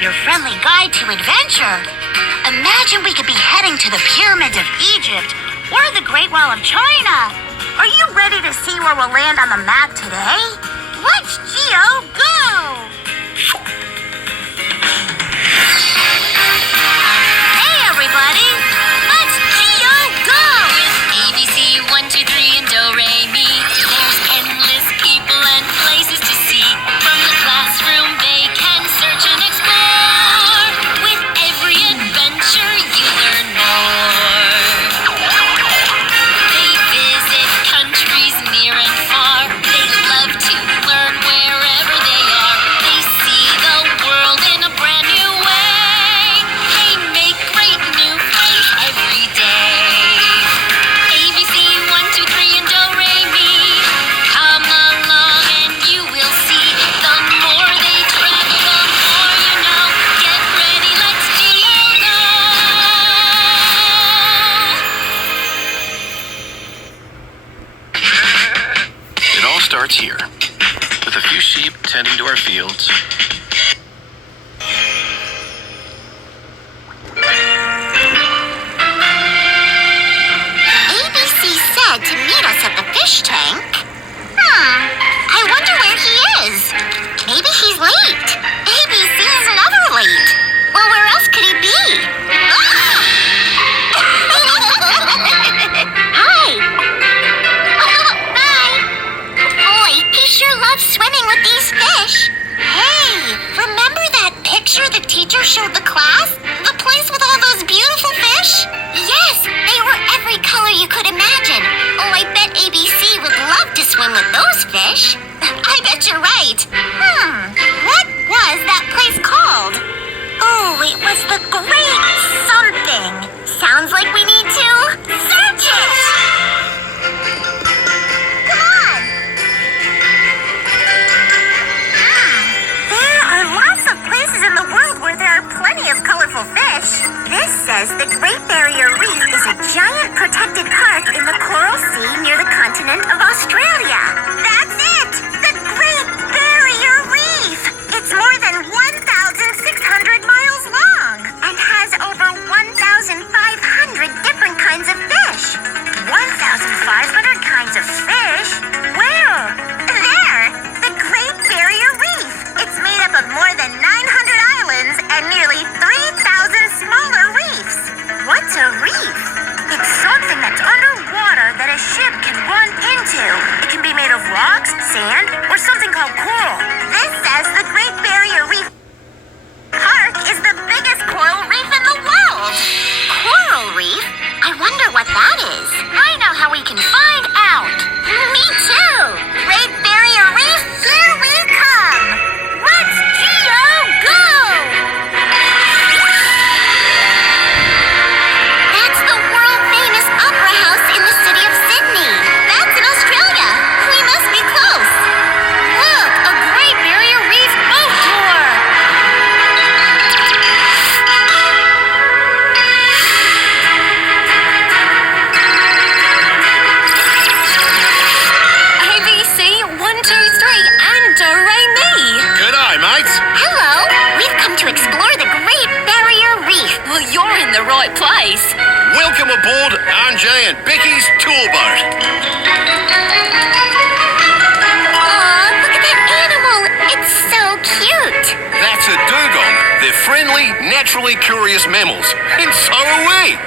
your friendly guide to adventure. Imagine we could be heading to the pyramids of Egypt or the Great Wall of China. Are you ready to see where we'll land on the map today? Let's Geo go! Hey everybody, let's Geo go! With ABC 1, 2, 3 and Do Re Mi, there's endless people and places to see. From the classroom they can search and explore. With every adventure you learn more. They visit countries near and far. They love to learn wherever they are. They see the world in a brand new way. They make great new friends every day. ABC 1, 2, 3 and Do Re Mi. Come along and you will see. The more they travel, the more you know. Get ready, let's Geo go! It all starts here, with a few sheep tending to our fields. ABC said to meet us at the fish tank. I wonder where he is. Maybe he's late. ABC is never late. Well, where else could he be? Hi. Bye. Boy, he sure loves swimming with these fish. Hey, remember that picture the teacher showed the class? The place with all those beautiful fish? Yes, they were every color you could imagine. Oh, I bet ABC would love to swim with those fish. I bet you're right. What was that place called? Oh, it was the Great Something. Sounds like we need to search it. Come on. There are lots of places in the world where there are plenty of colorful fish. This says the Great Barrier Reef is a giant protected park in the Coral Sea near the continent of Australia. That's it! The Great Barrier Reef! It's more than 1,600 miles long and has over 1,500 different kinds of fish. 1,500 kinds of fish? Where? There! The Great Barrier Reef! It's made up of more than 900 islands and nearly 3,000 smaller reefs. What's a reef? It's something that's underwater that a ship can run into. It can be made of rocks, sand, or something called coral. This says the Great Barrier Reef Park is the biggest coral reef in the world. Coral reef? I wonder what that is. I know how we can find out. Me too. Great Barrier Reef, here we come. Let's Geo go! That's the world-famous opera house in the city of Sydney. That's in Australia. We must be close. Look, a Great Barrier Reef boat tour. ABC 1, 2, 3 and Do Re Mi. G'day, mates. Hello. We've come to explore the Great Barrier Reef. Well, you're in the right place. Welcome aboard RJ and Becky's tour boat. Aw, look at that animal. It's so cute. That's a dugong. They're friendly, naturally curious mammals. And so are we.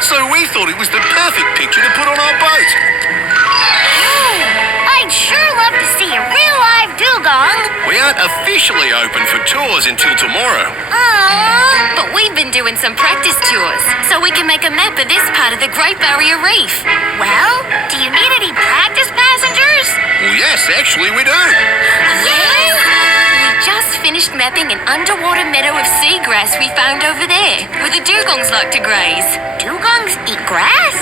So we thought it was the perfect picture to put on our boat. I'd sure love to see a real live dugong. We aren't officially open for tours until tomorrow. Aww. But we've been doing some practice tours, so we can make a map of this part of the Great Barrier Reef. Well, do you need any practice passengers? Well, yes, actually we do. Yes. We just finished mapping an underwater meadow of seagrass we found over there, where the dugongs like to graze. Dugongs eat grass?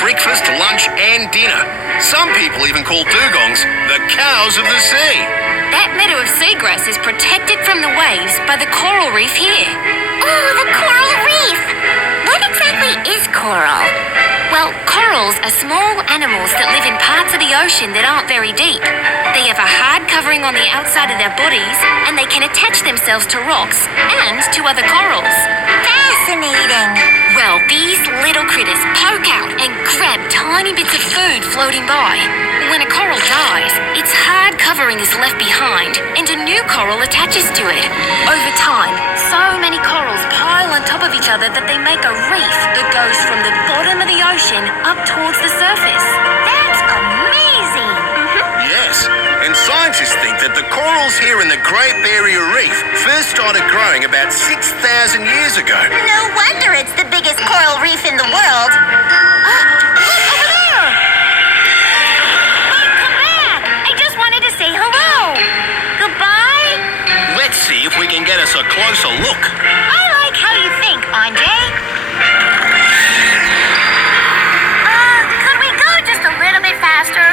Breakfast, lunch and dinner. Some people even call dugongs the cows of the sea. That meadow of seagrass is protected from the waves by the coral reef here. Oh, the coral reef. What exactly is coral? Well, corals are small animals that live in parts of the ocean that aren't very deep. They have a hard covering covering on the outside of their bodies, and they can attach themselves to rocks and to other corals. Fascinating. Well, these little critters poke out and grab tiny bits of food floating by. When a coral dies, its hard covering is left behind and a new coral attaches to it. Over time, so many corals pile on top of each other that they make a reef that goes from the bottom of the ocean up towards the surface. That's amazing. Yes, and scientists think that the corals here in the Great Barrier Reef first started growing about 6,000 years ago. No wonder it's the biggest coral reef in the world. Look over there! Hey, come back! I just wanted to say hello. Goodbye. Let's see if we can get us a closer look. I like how you think, Andre. Could we go just a little bit faster?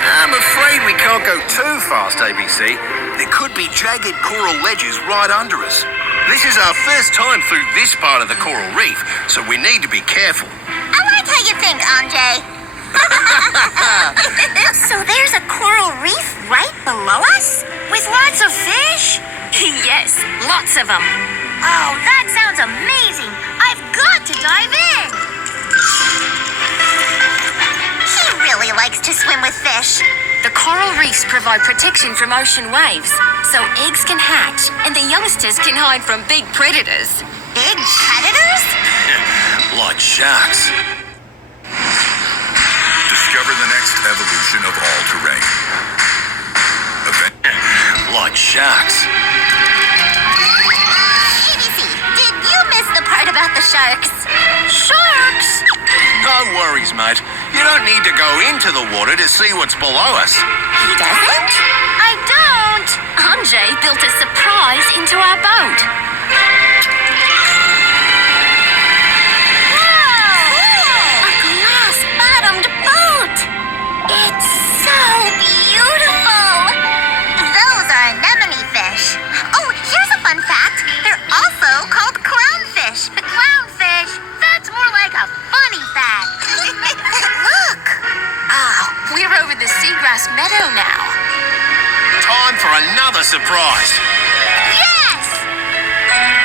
I'm afraid we can't go too fast, ABC. There could be jagged coral ledges right under us. This is our first time through this part of the coral reef, so we need to be careful. I like how you think, Andre. So there's a coral reef right below us? With lots of fish? Yes, lots of them. Oh, that sounds amazing. I've got to dive in. He really likes to swim with fish. The coral reefs provide protection from ocean waves, so eggs can hatch and the youngsters can hide from big predators. Big predators? Like sharks. Discover the next evolution of all terrain. Like sharks. ABC, did you miss the part about the sharks? Sharks? No worries, mate. You don't need to go into the water to see what's below us. He doesn't? I don't. Andre built a surprise into our boat. Whoa! A glass-bottomed boat. It's so beautiful. Those are anemone fish. Oh, here's a fun fact. They're also called clownfish. Clownfish? That's more like a funny fact. Look. We're over the seagrass meadow now. Time for another surprise. Yes!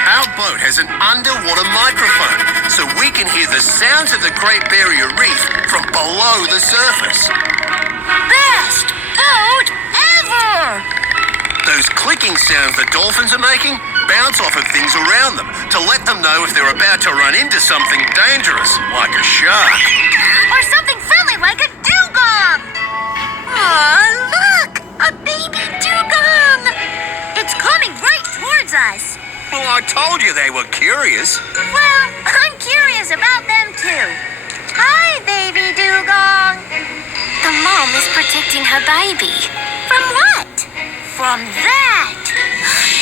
Our boat has an underwater microphone, so we can hear the sounds of the Great Barrier Reef from below the surface. Best boat ever! Those clicking sounds the dolphins are making bounce off of things around them to let them know if they're about to run into something dangerous, like a shark. Or something friendly like a dugong. Aw, look! A baby dugong! It's coming right towards us. Well, I told you they were curious. Well, I'm curious about them too. Hi, baby dugong. The mom is protecting her baby. From what? From that.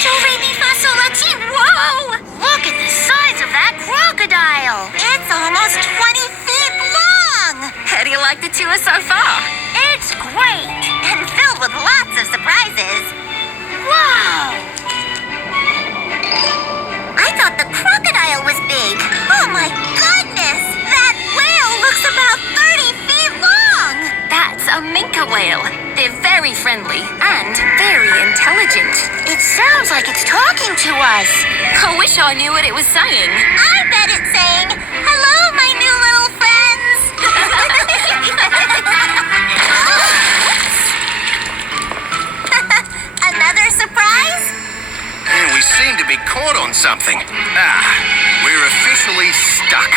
Do-re-mi fa-sol-la-ti. Whoa! Look at the size of that crocodile. It's almost 20 feet long. How do you like the tour so far? It's great and filled with lots of surprises. Wow! I thought the crocodile was big. Oh my goodness! That whale looks about 30 feet long! That's a minke whale. They're very friendly and very intelligent. It sounds like it's talking to us. I wish I knew what it was saying. I bet it's saying, "Hello, my new little friends." Another surprise? We seem to be caught on something. We're officially stuck.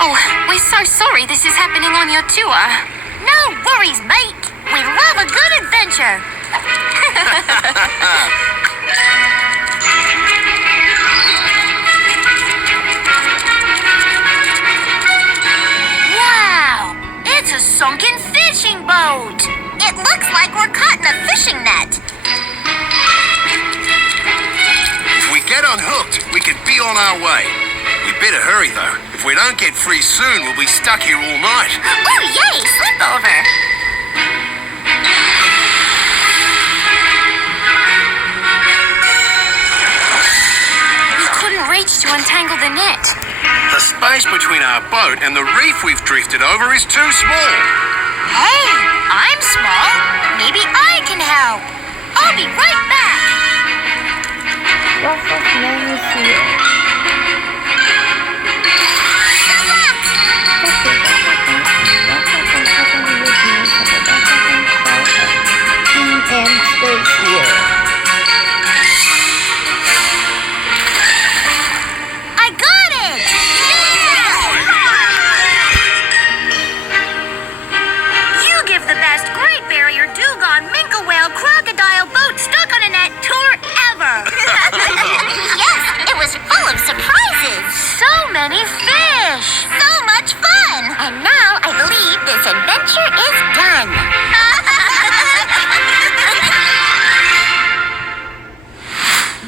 Oh, we're so sorry this is happening on your tour. No worries, mate. We love a good adventure. Wow! It's a sunken fishing boat. It looks like we're caught in a fishing net. If we get unhooked, we could be on our way. We better hurry, though. If we don't get free soon, we'll be stuck here all night. Oh, yay! Sleepover. We couldn't reach to untangle the net. The space between our boat and the reef we've drifted over is too small. Hey, I'm small. Maybe I can help. Oh, and space here. I got it! Yeah! You give the best Great Barrier Dugong Minke Whale Crocodile Boat Stuck on a Net tour ever! Yes, it was full of surprises! So many fish! So much fun! And now I believe this adventure is done!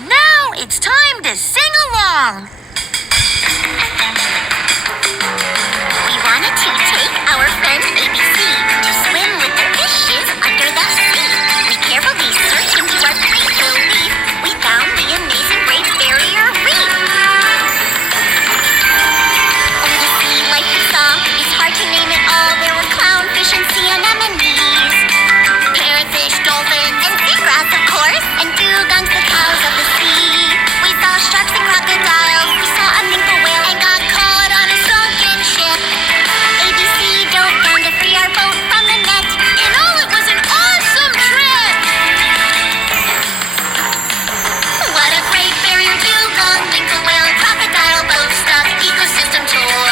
Now it's time to sing along! We wanted to take our friend ABC to swim with the fishes under the sea. We carefully searched into our playful reef. We found the amazing Great Barrier Reef. Oh, the sea life we saw is hard to name it all. There were clownfish and sea anemones, parrotfish, dolphins, and seagrass, of course, and dugongs, the cows of the sea. We saw sharks and crocodiles. We saw a minke whale and got caught on a sunken ship. ABC dove down to free our boat from the net. In all, it was an awesome trip. What a Great Barrier Dugong, minke whale, and crocodile boat stuck ecosystem tour.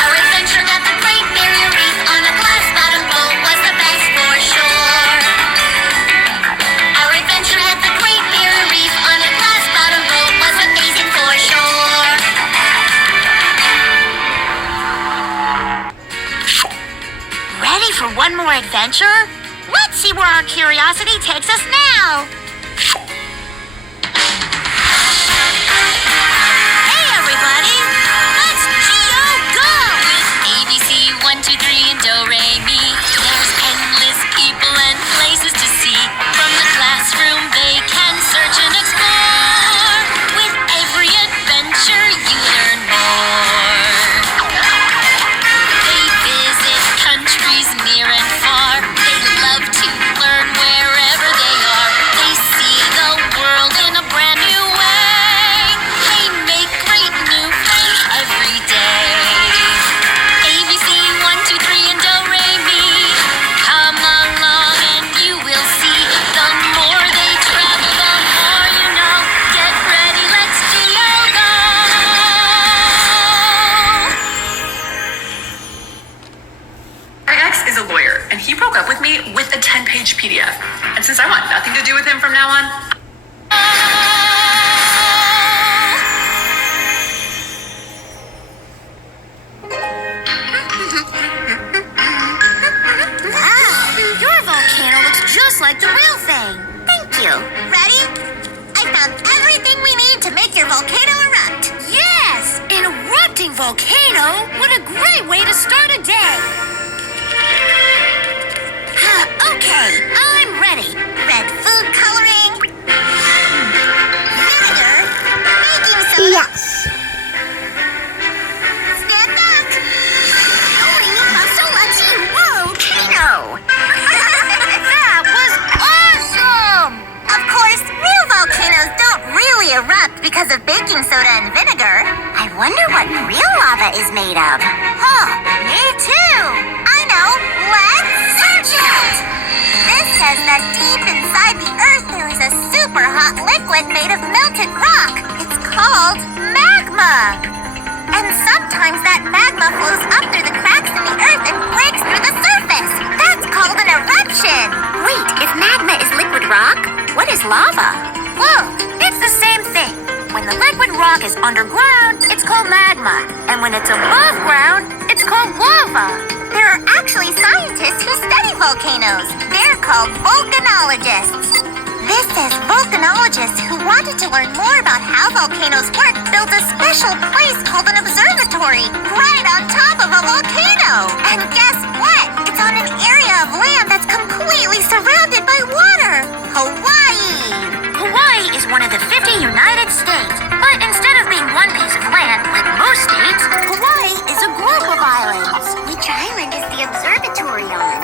Our adventure at the Great Barrier Reef on a glass bottom boat was the best for sure. Our adventure at the Great Barrier Reef on a glass bottom boat was amazing for sure. Ready for one more adventure? Let's see where our curiosity takes us now. Hey everybody, let's go! ABC 1, 2, 3 and do re mi. There's endless people and places to see. From the classroom they can search and explore. With every adventure you learn more. They visit countries near and far. They love to learn wherever they are. They see the world in a brand new way. They make great new friends every day. ABC 1, 2, 3 and do re mi. Come along and you will see. The more they travel, the more you know. Get ready, let's go! My ex is a lawyer, and he broke up with me with a 10-page PDF. And since I want nothing to do with him from now on, Wow, your volcano looks just like the real thing. Thank you. Ready? I found everything we need to make your volcano erupt. Yes! An erupting volcano? What a great way to start a day. Okay, I'm ready. Red food coloring, vinegar, baking soda. Yes. Stand back. Nori Masolachi Volcano. That was awesome! Of course, real volcanoes don't really erupt because of baking soda and vinegar. I wonder what real lava is made of. Huh, me too. I know. Let's search it. This says that deep inside the earth there is a super hot liquid made of melted rock. It's called magma. And sometimes that magma flows up through the cracks in the earth and breaks through the surface. That's called an eruption. Wait, if magma is liquid rock, what is lava? Look, it's the same thing. When the liquid rock is underground, it's called magma. And when it's above ground, it's called lava. There are actually scientists who study volcanoes. They're called volcanologists. This says volcanologists who wanted to learn more about how volcanoes work built a special place called an observatory right on top of a volcano. And guess what? It's on an area of land that's completely surrounded by water. Hawaii. Hawaii is one of the 50 United States. But instead of being one piece of land like most states, Hawaii is a group of islands. Which island is the observatory on?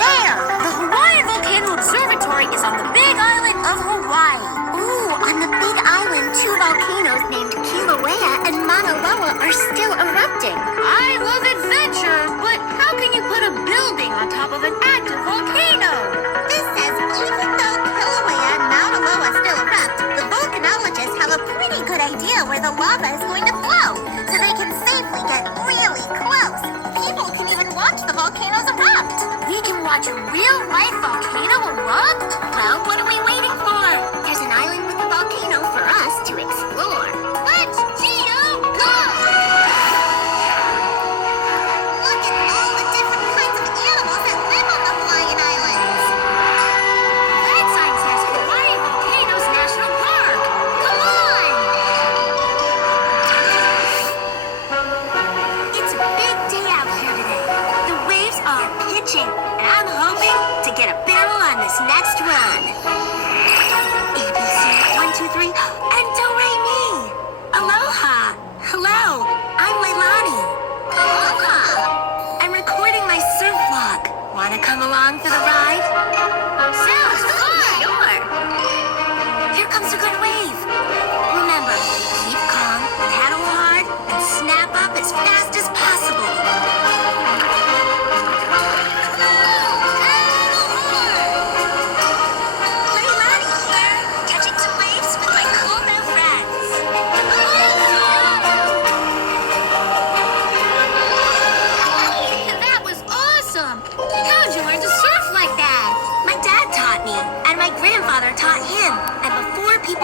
There! The Hawaiian Volcano Observatory is on the Big Island of Hawaii. Ooh, on the Big Island, two volcanoes named Kilauea and Mauna Loa are still erupting. I love adventure, but how can you put a building on top of an active volcano? This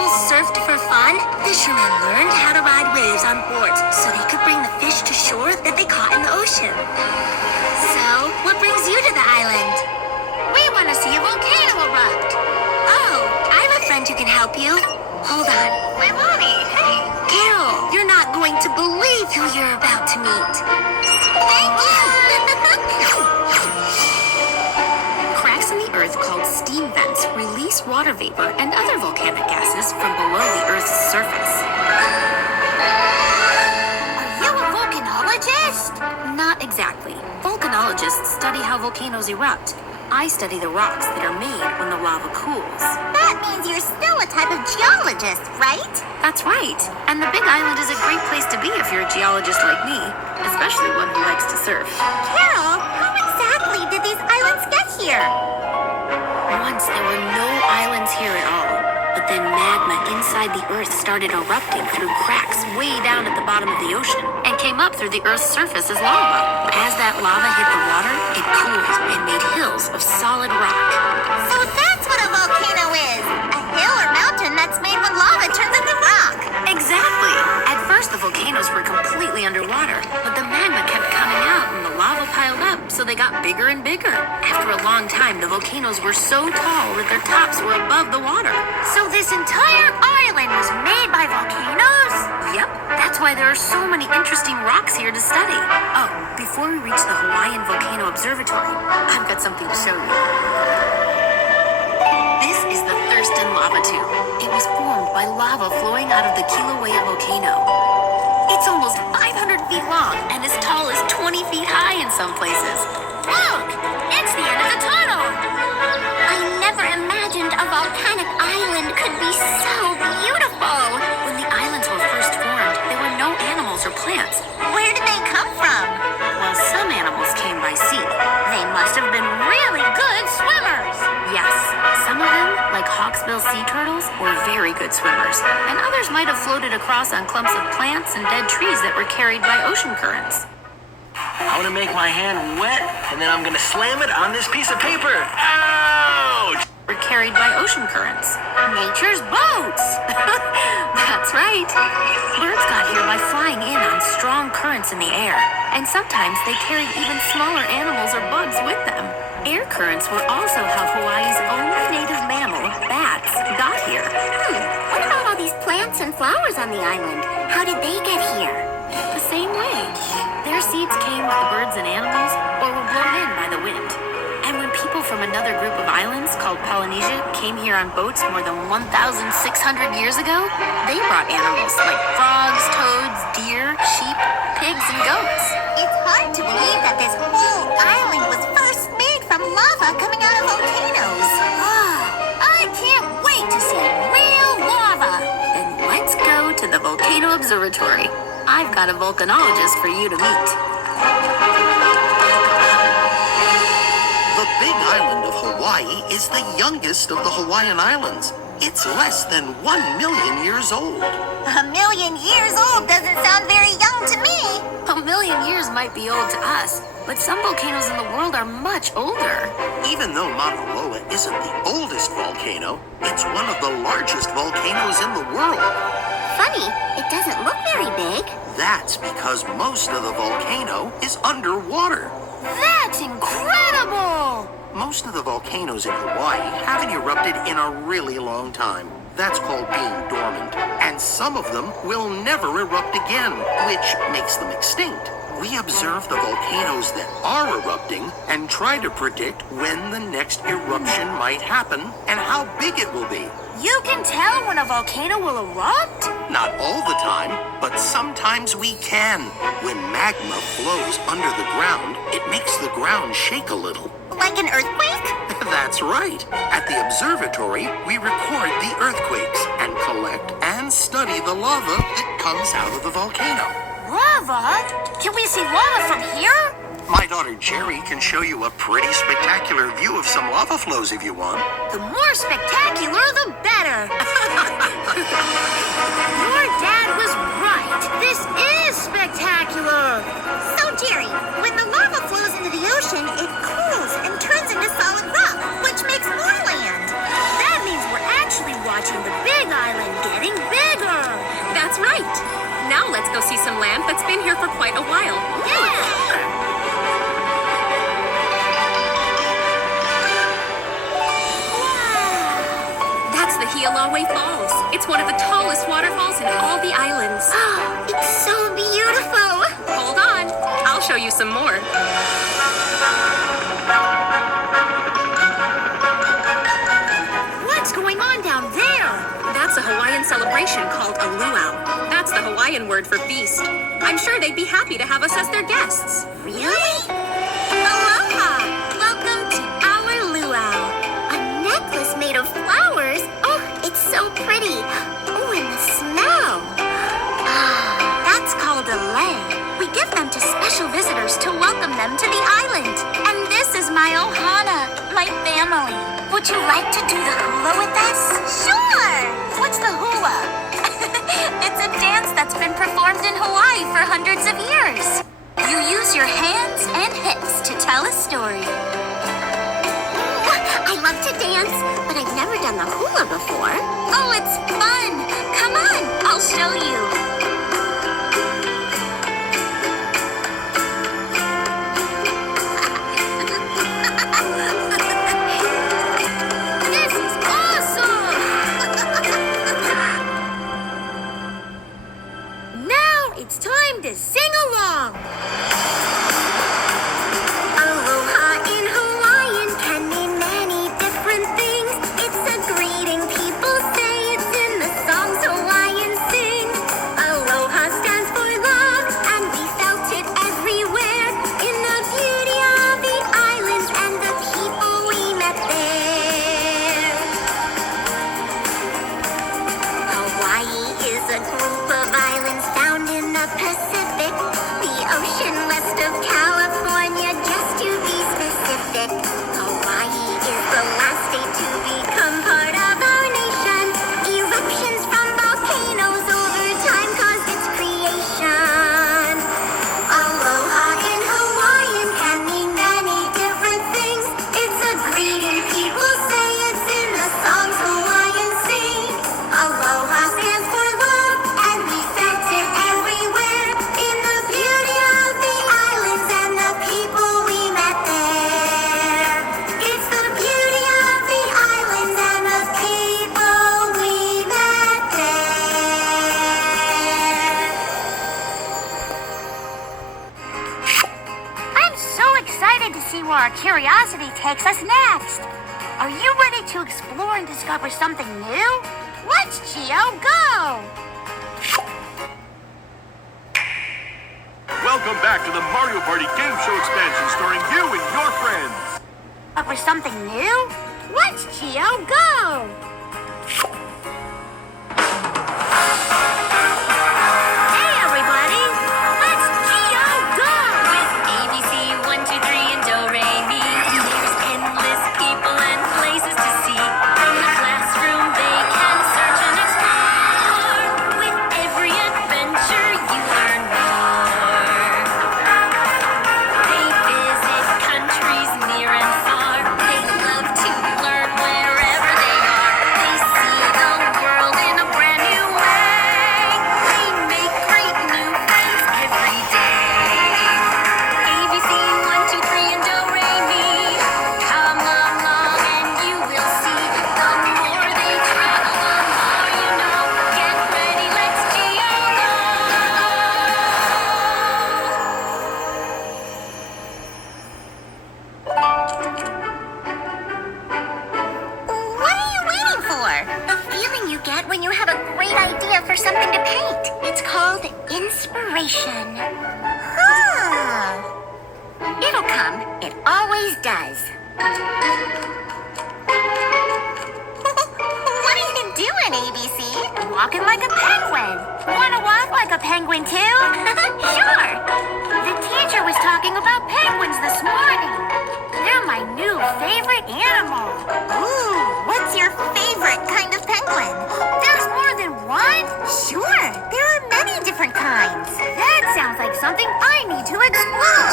people surfed for fun, fishermen learned how to ride waves on boards so they could bring the fish to shore that they caught in the ocean. So, what brings you to the island? We want to see a volcano erupt. Oh, I have a friend who can help you. Hold on. My mommy, hey. Carol, you're not going to believe who you're about to meet. Thank you! Cracks in the earth called steam vents release water vapor and other volcanic gases from below the Earth's surface. Are you a volcanologist? Not exactly. Volcanologists study how volcanoes erupt. I study the rocks that are made when the lava cools. That means you're still a type of geologist, right? That's right. And the Big Island is a great place to be if you're a geologist like me, especially one who likes to surf. Carol, how exactly did these islands get here? Once there were no islands here at all, but then magma inside the Earth started erupting through cracks way down at the bottom of the ocean and came up through the Earth's surface as lava. As that lava hit the water, it cooled and made hills of solid rock. So that's what a volcano is. A hill or mountain that's made when lava turns into rock. Exactly. At first, the volcanoes were completely underwater, but the magma kept coming out and the lava piled up, so they got bigger and bigger. After a long time, the volcanoes were so tall that their tops were above the water. So this entire island was made by volcanoes? Yep, that's why there are so many interesting rocks here to study. Oh, before we reach the Hawaiian Volcano Observatory, I've got something to show you. This is the Thurston Lava Tube. It was formed by lava flowing out of the Kilauea volcano. It's almost 500 feet long and as tall as 20 feet high in some places. Look! It's the end of the tunnel! I never imagined a volcanic island could be so beautiful! When the islands were first formed, there were no animals or plants. Where did they come from? Well, some animals came by sea. They must have been really good swimmers! Yes, some of them, like hawksbill sea turtles, were very good swimmers, and others might have floated across on clumps of plants and dead trees that were carried by ocean currents. I want to make my hand wet, and then I'm going to slam it on this piece of paper. Ouch! Were carried by ocean currents. Nature's boats! That's right. Birds got here by flying in on strong currents in the air, and sometimes they carried even smaller animals or bugs with them. Air currents were also how Hawaii's own native mammal, bats, got here. What about all these plants and flowers on the island? How did they get here? The same way. Their seeds came with the birds and animals, or were blown in by the wind. And when people from another group of islands called Polynesia came here on boats more than 1,600 years ago, they brought animals like frogs, toads, deer, sheep, pigs, and goats. It's hard to believe that this whole island was first made from lava coming out of volcanoes. I can't wait to see real lava. Then let's go to the Volcano Observatory. I've got a volcanologist for you to meet. The Big Island of Hawaii is the youngest of the Hawaiian Islands. It's less than 1 million years old. 1 million years old doesn't sound very young to me. 1 million years might be old to us, but some volcanoes in the world are much older. Even though Mauna Loa isn't the oldest volcano, it's one of the largest volcanoes in the world. Funny, it doesn't look very big. That's because most of the volcano is underwater. That's incredible! Most of the volcanoes in Hawaii haven't erupted in a really long time. That's called being dormant. And some of them will never erupt again, which makes them extinct. We observe the volcanoes that are erupting and try to predict when the next eruption might happen and how big it will be. You can tell when a volcano will erupt? Not all the time, but sometimes we can. When magma flows under the ground, it makes the ground shake a little. Like an earthquake? That's right. At the observatory, we record the earthquakes and collect and study the lava that comes out of the volcano. Lava? Can we see lava from here? My daughter Jerry can show you a pretty spectacular view of some lava flows if you want. The more spectacular, the better. Your dad was right. This is spectacular. So, Jerry, when the lava flows into the ocean, it cools and turns into solid rock, which makes more land. That means we're actually watching the Big Island right. Now let's go see some land that's been here for quite a while. That's the Hialawe Falls. It's one of the tallest waterfalls in all the islands. It's so beautiful. Hold on. I'll show you some more. What's going on down there? That's a Hawaiian celebration called a luau. That's the Hawaiian word for feast. I'm sure they'd be happy to have us as their guests. Really? Aloha! Welcome to our luau. A necklace made of flowers. Oh, it's so pretty. Oh, and the smell. That's called a lei. We give them to special visitors to welcome them to the island. And this is my ohana, my family. Would you like to do the hula with us? Sure! What's the hula? It's a dance that's been performed in Hawaii for hundreds of years. You use your hands and hips to tell a story. I love to dance, but I've never done the hula before. Oh, it's fun! Come on, I'll show you. This is awesome! Now it's time to sing along. Aloha in Hawaiian can mean many different things. It's a greeting people say. It's in the songs Hawaiians sing. Aloha stands for love, and we felt it everywhere in the beauty of the islands and the people we met there. Hawaii is a group of islands found in the Pacific, the ocean west of California, just to be specific. Hawaii is the last state to become part of our nation. Eruptions from volcanoes over time caused its creation. Aloha in Hawaiian can mean many different things. It's a greeting people say. It's in the songs Hawaiians sing. Aloha stands for love, and we felt it everywhere in the beauty of the islands and the people we met there. It's the beauty of the islands and the people we met there. I'm so excited to see where our curiosity takes us next. Are you ready to explore and discover something new? Let's Geo go! Welcome back to the Mario Party Game Show expansion starring you and your friends. For something new? Let's Geo go! Hey everybody! Let's Geo go! With ABC 1, 2, 3, and Do Re Mi. There's endless people and places to see. From the classroom they can search and explore. With every adventure you learn more. They visit countries near and far. They love to learn wherever they are. They see the world in a brand new way. They make great new friends every day. ABC 1, 2, 3, and Do Re Mi. Come along and you will see. The more they travel, the more you know. Get ready, let's Geo go. What are you waiting for? The feeling you get when you have a great idea for something to paint. It's called inspiration. It'll come. It always does. What are you doing, ABC? Walking like a penguin. Wanna walk like a penguin too? Sure. The teacher was talking about penguins this morning. They're my new favorite animal. Ooh, what's your favorite kind of penguin? There's more than one? Sure, there are many different kinds. That sounds like something I need to explore.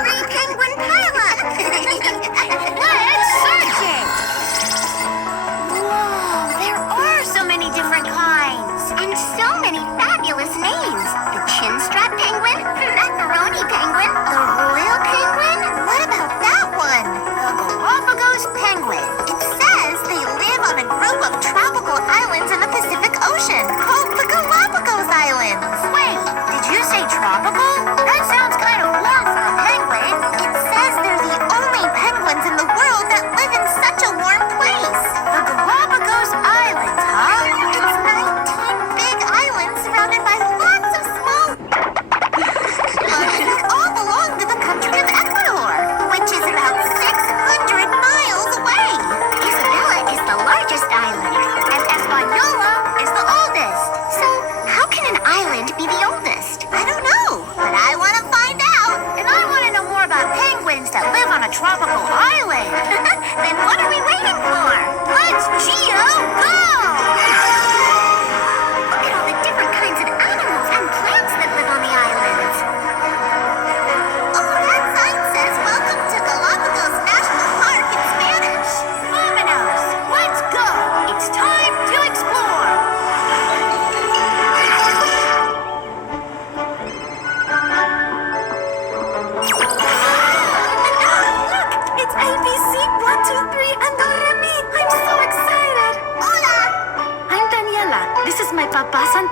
Free penguin pilot. Let's search it. Whoa, there are so many different kinds. And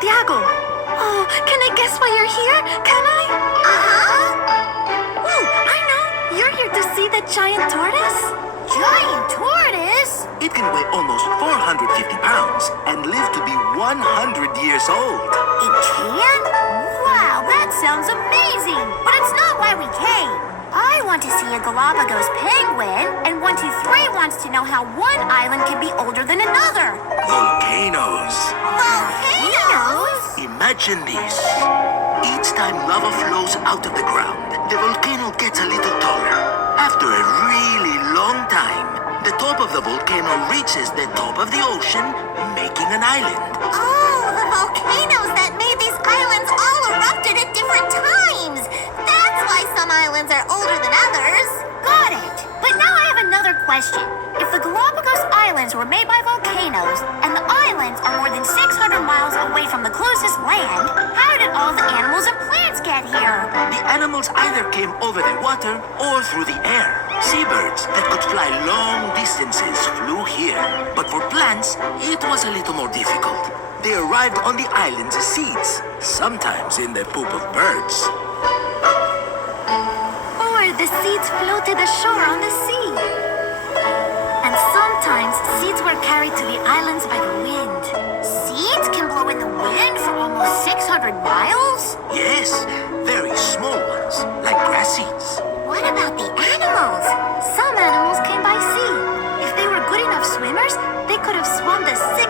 Santiago. Oh, can I guess why you're here? Can I? Oh, I know. You're here to see the giant tortoise? Giant tortoise? It can weigh almost 450 pounds and live to be 100 years old. It can? Wow, that sounds amazing. But it's not why we came. I want to see a Galapagos penguin, and 123 wants to know how one island can be older than another. Volcanoes. Volcanoes? Imagine this. Each time lava flows out of the ground, the volcano gets a little taller. After a really long time, the top of the volcano reaches the top of the ocean, making an island. Oh, the volcanoes that made these islands all erupted at different times. That's why some islands are older than others. Got it. But now I have another question. If the Galapagos Islands were made by volcanoes, and the islands are more than 600 miles away from the closest land, how did all the animals and plants get here? The animals either came over the water or through the air. Seabirds that could fly long distances flew here. But for plants, it was a little more difficult. They arrived on the islands as seeds, sometimes in the poop of birds. Or the seeds floated ashore on the sea. And sometimes seeds were carried to the islands by the wind. Seeds can blow in the wind for almost 600 miles? Yes, very small ones, like grass seeds. What about the animals? Some animals came by sea. If they were good enough swimmers, they could have swum the 600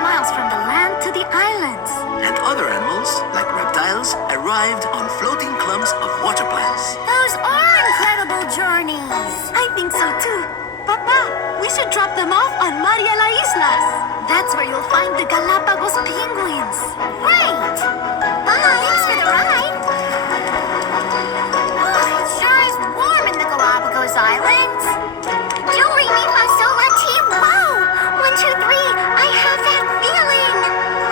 miles from the land to the islands. And other animals, like reptiles, arrived on floating clumps of water plants. Those are incredible journeys. I think so too. Papa, we should drop them off on Maria la Islas. That's where you'll find the Galapagos penguins. Great! Bye. Thanks for the ride. Oh, it sure is warm in the Galapagos Islands. Do re mi fa sol la ti. Whoa! 1, 2, 3. I have that feeling.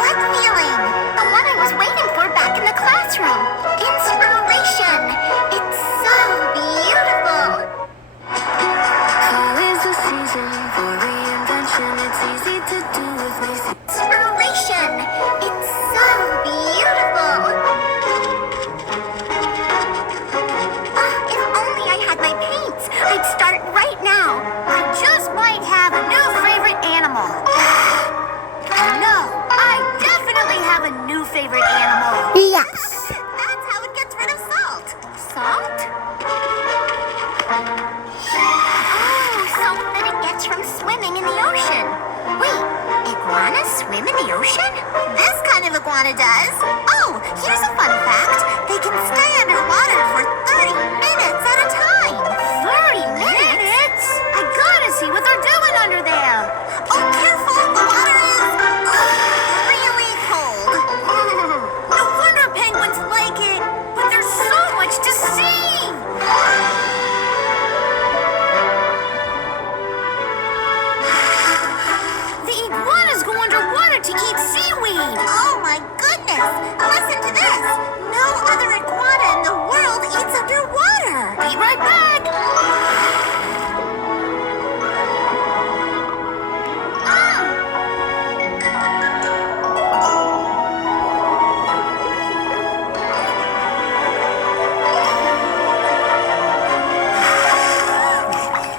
What feeling? The one I was waiting for back in the classroom. Inspiration. It's so beautiful. Fall is the season for reinvention. It's easy to do with me. Inspiration. It's so beautiful. If only I had my paints. I'd start right now. I just might have a new favorite animal. No, I definitely have a new favorite animal. Yes. That's how it gets rid of salt. Salt? Oh, salt that it gets from swimming in the ocean. Wait, iguanas swim in the ocean? This kind of iguana does. Oh, here's a fun fact. They can stay underwater for 30 minutes at a time. 30 minutes? I gotta see what they're doing under there. Oh, careful, the water is really cold. No wonder penguins like it. But there's so much to see. The iguanas go underwater to eat seaweed. Oh my goodness! Listen to this. No other iguana in the world eats underwater. Be right back.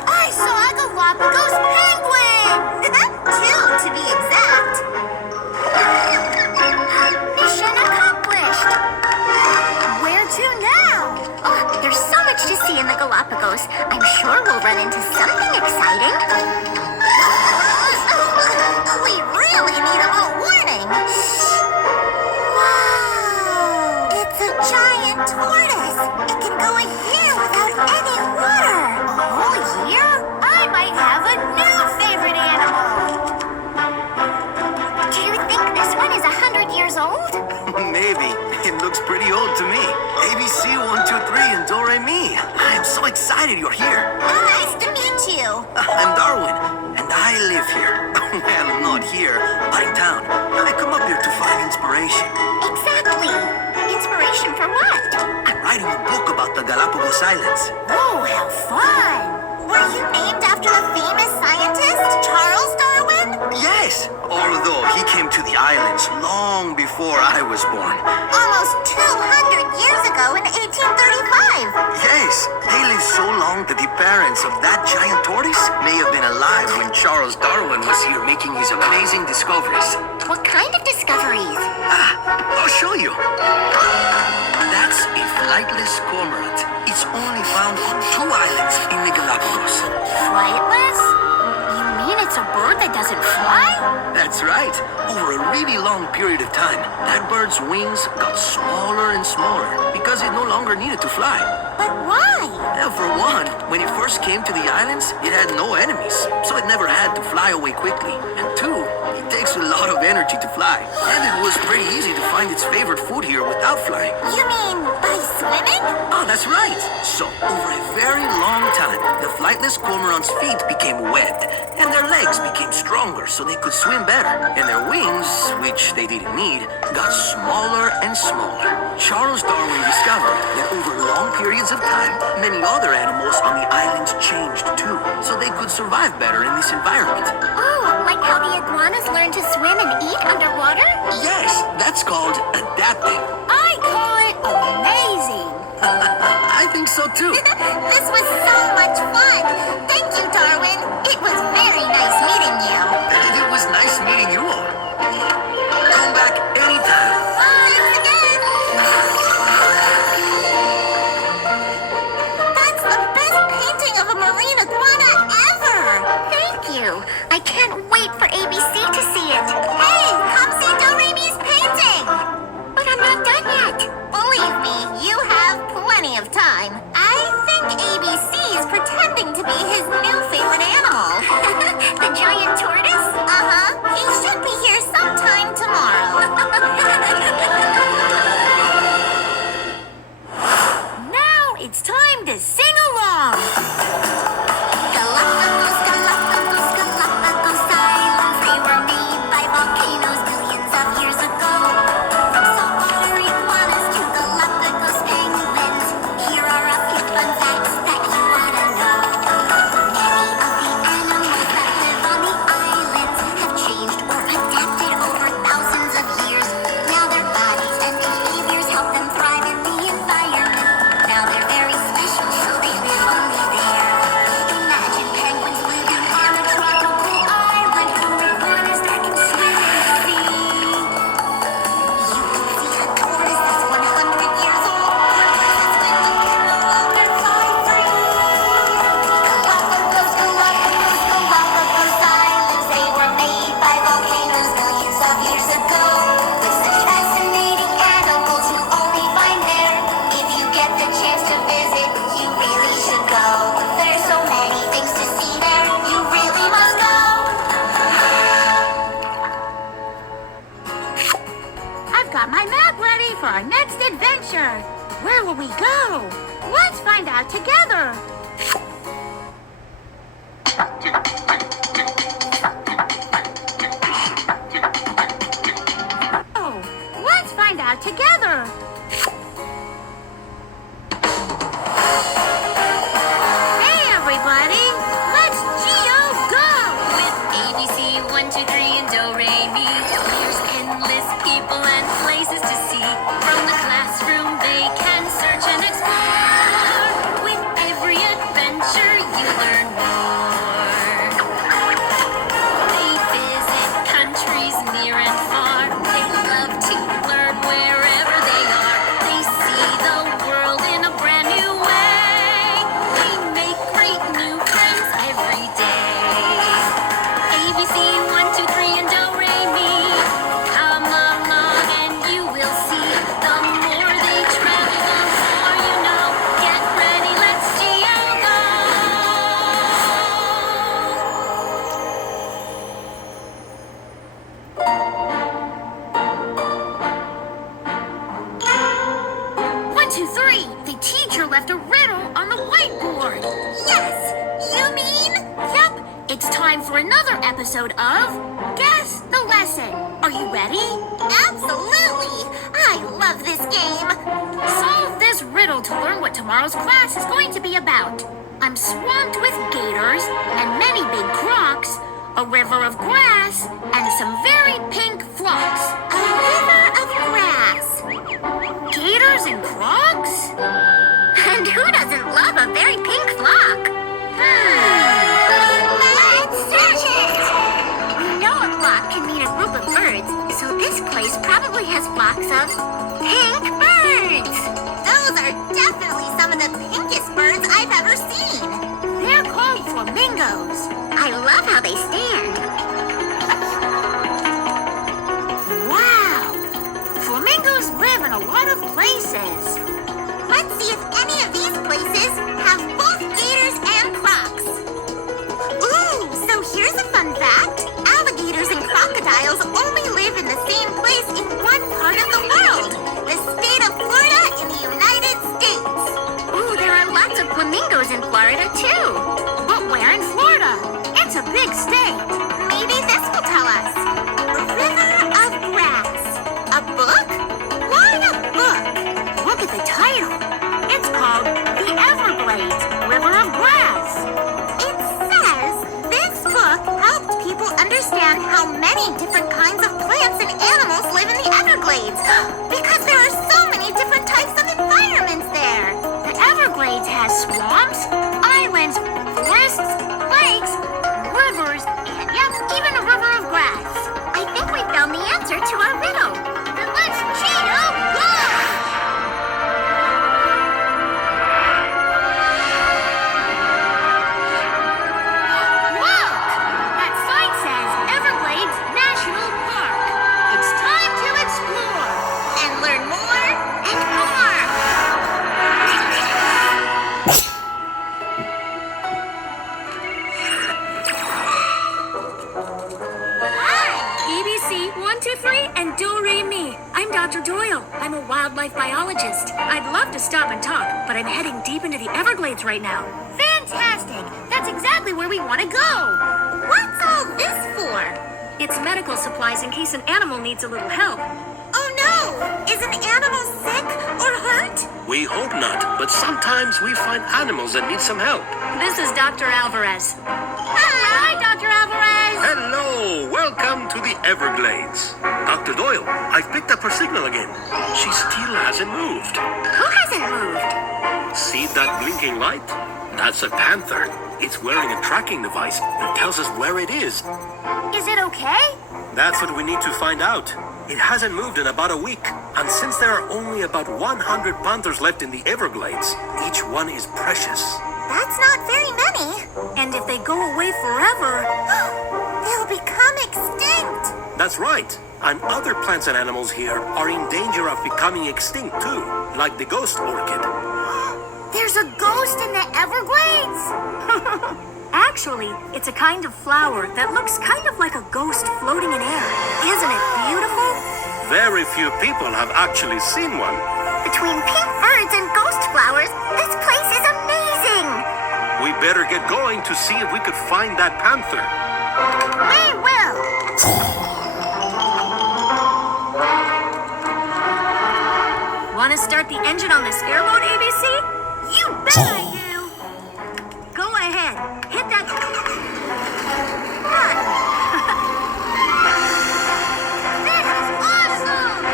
I saw a Galapagos penguin! Two, to be exact. Mission accomplished. Where to now? Oh, there's so much to see in the Galapagos. I'm sure we'll run into something exciting. We really need a little warning. Wow! It's a giant tortoise. It can go a year without any water. A whole year? I might have a new favorite animal. Do you think this one is 100 years old? Maybe. It looks pretty old to me. ABC 1, 2, 3 and Do Re Mi. I'm so excited you're here. Nice to meet you. I'm Darwin, and I live here. Well, not here, but in town. I come up here to find inspiration. Exactly. Inspiration for what? I'm writing a book about the Galapagos Islands. Oh, how fun. Were you named after the famous scientist, Charles Darwin? Yes, although he came to the islands long before before I was born. Almost 200 years ago in 1835. Yes, they lived so long that the parents of that giant tortoise may have been alive when Charles Darwin was here making his amazing discoveries. What kind of discoveries? I'll show you. That's a flightless cormorant. It's only found on 2 islands in the Galapagos. Flightless? You mean it's a bird that doesn't fly? That's right. Over a really long period of time, that bird's wings got smaller and smaller because it no longer needed to fly. But why? Well, for one, when it first came to the islands, it had no enemies, so it never had to fly away quickly. And two, it takes a lot of energy to fly. And it was pretty easy to find its favorite food here without flying. You mean by swimming? Oh, that's right. So, over a very long time, the flightless cormorant's feet became webbed, and their legs became stronger so they could swim better. And their wings, which they didn't need, got smaller and smaller. Charles Darwin discovered that over long periods of time, many other animals on the islands changed too, so they could survive better in this environment. Oh, like how the iguanas learn to swim and eat underwater? Yes, that's called adapting. I call it amazing. I think so too. This was so much fun. Thank you, Darwin. It was very nice meeting you. It was nice meeting you all. Come back anytime. Thanks again. That's the best painting of a marine iguana ever. Thank you. I can't wait for ABC to see it. Hey, come see Doremi's painting. But I'm not done yet. Believe me, you have plenty of time. I think ABC's pretending to be his new favorite animal. The giant tortoise? Uh-huh. He should be here sometime tomorrow. Now it's time to sing along. Galapagos, Galapagos, Galapagos Islands. They were made by volcanoes millions of years ago. From saltwater iguanas to Galapagos penguins, here are a few fun facts that you ought to know. Many of the animals that live on the islands have changed or adapted over thousands of years. Now their bodies and behaviors help them thrive in the environment. Now they're very special, so they live only there. Imagine penguins living on a tropical island full of iguanas that can swim in the sea. You can see a tortoise that's 100 years old. That's when we can no longer fly free. Galapagos, Galapagos, Galapagos Islands. They were made by volcanoes millions of years ago. With such fascinating animals you only find there. If you get the chance to visit, you really should go. There's so many things to see there. You really must go. I've got my map ready for our next adventure. Where will we go? Let's find out together. Oh, let's find out together. Hey, everybody. Let's Geo-Go. With ABC, 1, 2, 3, and Do, Re, Mi. There's endless people and places to see. From the classroom, they can search and explore. With every adventure, you learn more. They visit countries near and far. They love to learn wherever they are. They see the world in a brand new way. They make great new friends every day. ABC, 1, 2, 3, and Do, Re, Mi. Come along and you will see. The more they travel, the more you know. Get ready, let's Geo-Go. One, two, three. The teacher left a riddle on the whiteboard. Yes! You mean? Yep. It's time for another episode of Guess the Lesson. Are you ready? Absolutely! I love this game. Solve this riddle to learn what tomorrow's class is going to be about. I'm swamped with gators and many big crocs, a river of grass, and some very pink flocks. A river of Gators and crocs? And who doesn't love a very pink flock? Let's search it! We know a flock can mean a group of birds, so this place probably has flocks of pink birds. Those are definitely some of the pinkest birds I've ever seen. They're called flamingos. I love how they stand. Wow! Flamingos live in a lot of places. Let's see if any of these places have both gators and crocs. Ooh, so here's a fun fact. Alligators and crocodiles only live in the same place in one part of the world, the state of Florida in the United States. Ooh, there are lots of flamingos in Florida too. But where in Florida? It's a big state. Maybe this will tell us. River of Grass. A book? Why a book? Look at the title. It's called The Everglades, River of Grass. It says this book helped people understand how many different kinds of plants and animals live in the Everglades. Because there are so many different types of environments there. The Everglades has swamps, islands, forests, lakes, rivers, and yep, even a river of grass. I think we found the answer to our riddle. Then let's Cheeto go! Look! That sign says Everglades National Park. It's time to explore and learn more and more. ABC 1, 2, 3, and Do Re Mi. I'm Dr. Doyle. I'm a wildlife biologist. I'd love to stop and talk, but I'm heading deep into the Everglades right now. Fantastic! That's exactly where we want to go. What's all this for? It's medical supplies in case an animal needs a little help. Oh no! Is an animal sick or hurt? We hope not, but sometimes we find animals that need some help. This is Dr. Alvarez. Hi, Dr. Alvarez! Hello, welcome to the Everglades. Dr. Doyle, I've picked up her signal again. She still hasn't moved. Who hasn't moved? See that blinking light? That's a panther. It's wearing a tracking device that tells us where it is. Is it okay? That's what we need to find out. It hasn't moved in about a week, and since there are only about 100 panthers left in the Everglades, each one is precious. That's not very many. And if they go away forever, They'll become extinct. That's right. And other plants and animals here are in danger of becoming extinct too, like the ghost orchid. There's a ghost in the Everglades? actually, it's a kind of flower that looks kind of like a ghost floating in air. Isn't it beautiful? Very few people have actually seen one. Between pink birds and ghost flowers, this place is amazing. We better get going to see if we could find that panther. We will. Want to start the engine on this airboat, ABC? You bet I do! Go ahead. Hit that... This is awesome!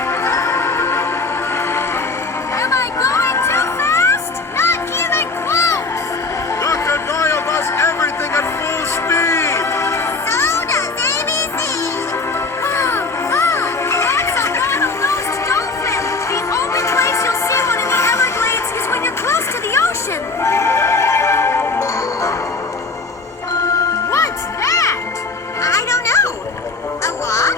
Am I going too fast? Not even close! Dr. Doyle does everything at full speed! So does ABC! That's a bottlenose dolphin! The only place you'll see one in the Everglades is when you're close to the ocean. What's that? I don't know. A log?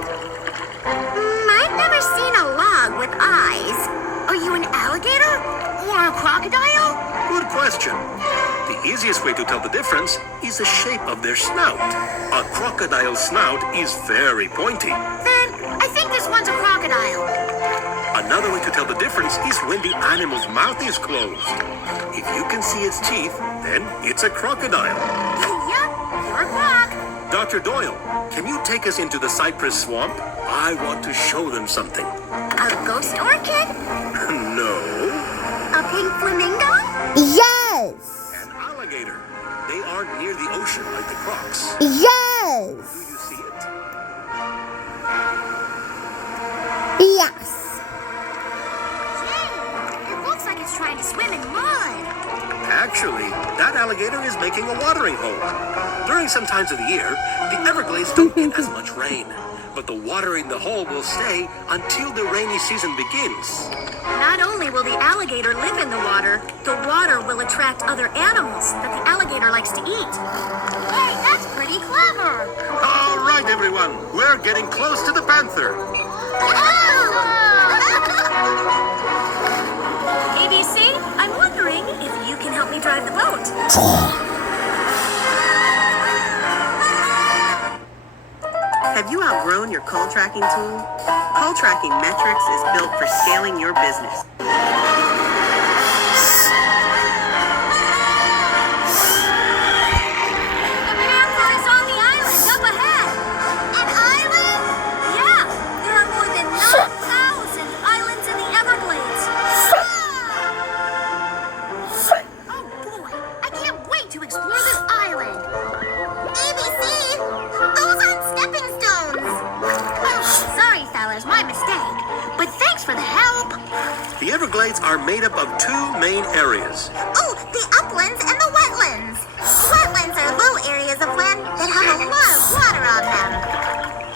I've never seen a log with eyes. Are you an alligator? Or a crocodile? Good question. The easiest way to tell the difference is the shape of their snout. A crocodile's snout is very pointy. Then I think this one's a crocodile. Another way to tell the difference is when the animal's mouth is closed. If you can see its teeth, then it's a crocodile. Yep, you're a croc. Dr. Doyle, can you take us into the cypress swamp? I want to show them something. A ghost orchid? No. A pink flamingo? Yes! An alligator. They are near the ocean like the crocs. Yes! Do you see it? Yes! alligator is making a watering hole. During some times of the year, the Everglades don't get as much rain, but the water in the hole will stay until the rainy season begins. Not only will the alligator live in the water will attract other animals that the alligator likes to eat. Hey, that's pretty clever. All right, everyone, we're getting close to the panther. ABC, I'm wondering if you can help me drive the boat. Have you outgrown your call tracking tool? Call tracking metrics is built for scaling your business. The panther is on the island up ahead. An island? Yeah, there are more than 9,000 islands in the Everglades. Oh boy, I can't wait to explore this island. ABC, those aren't stepping stones. Oh, sorry, fellas, my mistake. But thanks for the help. The Everglades are made up of two main areas. Oh, the uplands and the wetlands. Wetlands are low areas of land that have a lot of water on them.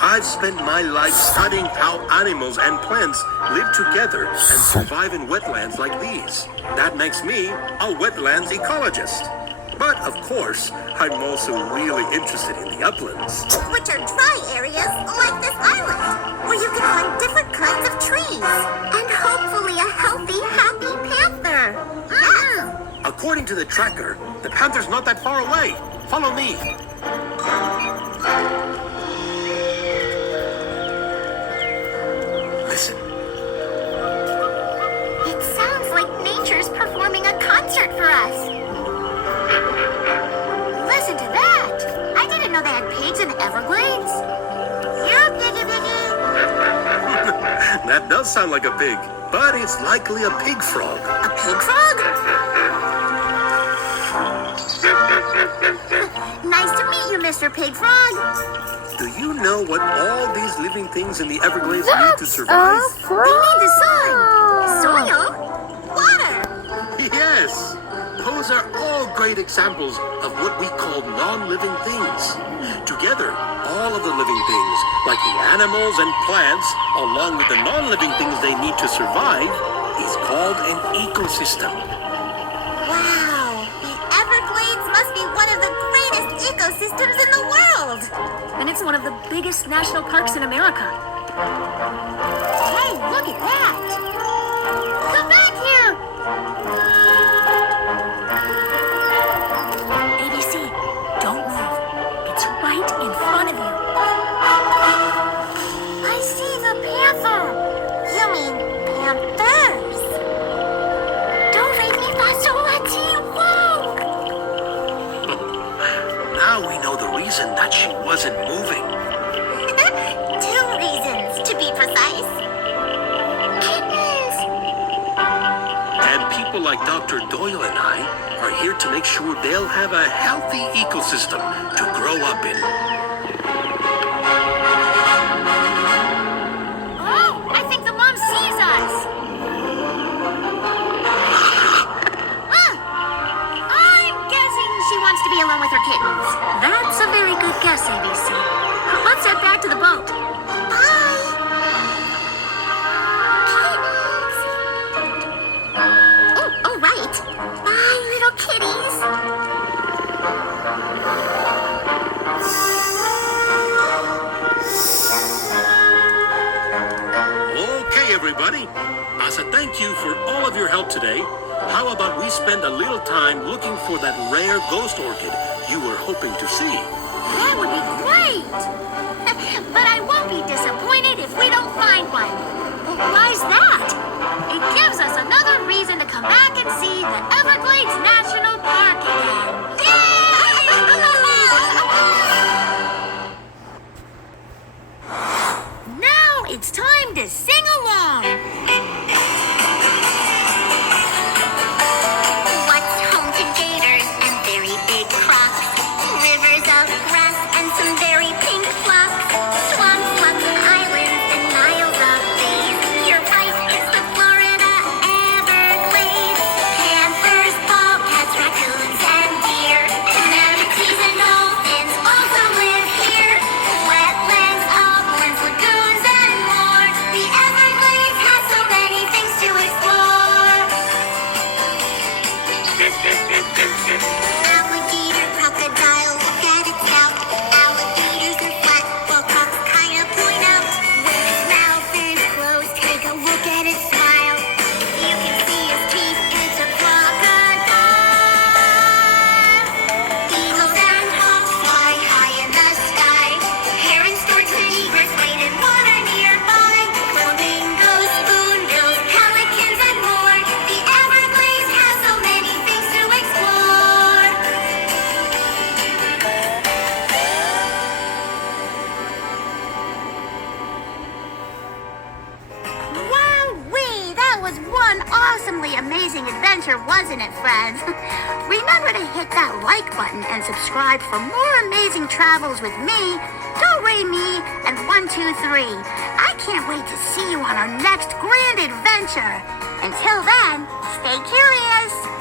I've spent my life studying how animals and plants live together and survive in wetlands like these. That makes me a wetlands ecologist. But of course, I'm also really interested in the uplands. Which are dry areas like this island, where you can find different kinds of trees. And hopefully a healthy, happy panther. According to the tracker, the panther's not that far away. Follow me. Listen. It sounds like nature's performing a concert for us. Listen to that! I didn't know they had pigs in the Everglades. You're a piggy piggy. That does sound like a pig, but it's likely a pig frog. A pig frog? Nice to meet you, Mr. Pig Frog. Do you know what all these living things in the Everglades need to survive? They need the sun. Soil? Water. Yes! Those are all great examples of what we call non-living things. Together, all of the living things, like the animals and plants, along with the non-living things they need to survive, is called an ecosystem. Wow. The Everglades must be one of the greatest ecosystems in the world. And it's one of the biggest national parks in America. Hey, look at that. Come back here. ABC, don't move. It's right in front of you. I see the panther. You mean panthers? Don't make me Now we know the reason that she wasn't moving. 2 reasons, to be precise. Kittens. And people like Dr. Doyle and I are here to make sure they'll have a healthy ecosystem to grow up in. Oh, I think the mom sees us. I'm guessing she wants to be alone with her kittens. That's a very good guess, ABC. Let's head back to the boat. Bye. Kittens. Oh, right. Bye, little kitties. Okay, everybody. As a thank you for all of your help today, how about we spend a little time looking for that rare ghost orchid you were hoping to see? That would be great. But I won't be disappointed if we don't find one. Why's that? It gives us another reason to come back and see the Everglades National Park again. Now it's time to sing along. What's home to gators and very big crocs? Rivers of grass and some very pink flocks. Swamps, lots of islands and miles of bays. You're right, it's the Florida Everglades. Panthers, bobcats, raccoons, and deer. isn't it, friends? Remember to hit that like button and subscribe for more amazing travels with me, Do-Re-Mi, and 123. I can't wait to see you on our next grand adventure. Until then, stay curious.